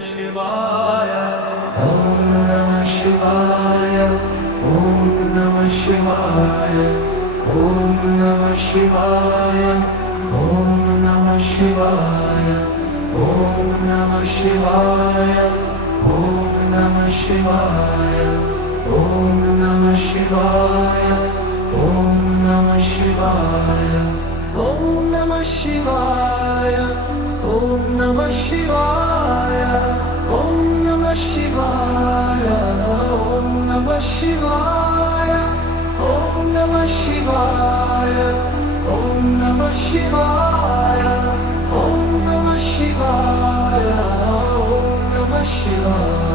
शिवाय Om Namah Shivaya. Om Namah Shivaya. Om Namah Shivaya. Om Namah Shivaya. Om Namah Shivaya. Om Namah Shivaya. Om Namah Shivaya. Om Namah Shivaya. Om Namah Shivaya. Om Namah Shivaya. Om Namah Shivaya. Om Namah Shivaya. Om Namah Shivaya. Om Namah Shivaya. Om Namah Shivaya. Om Namah Shivaya.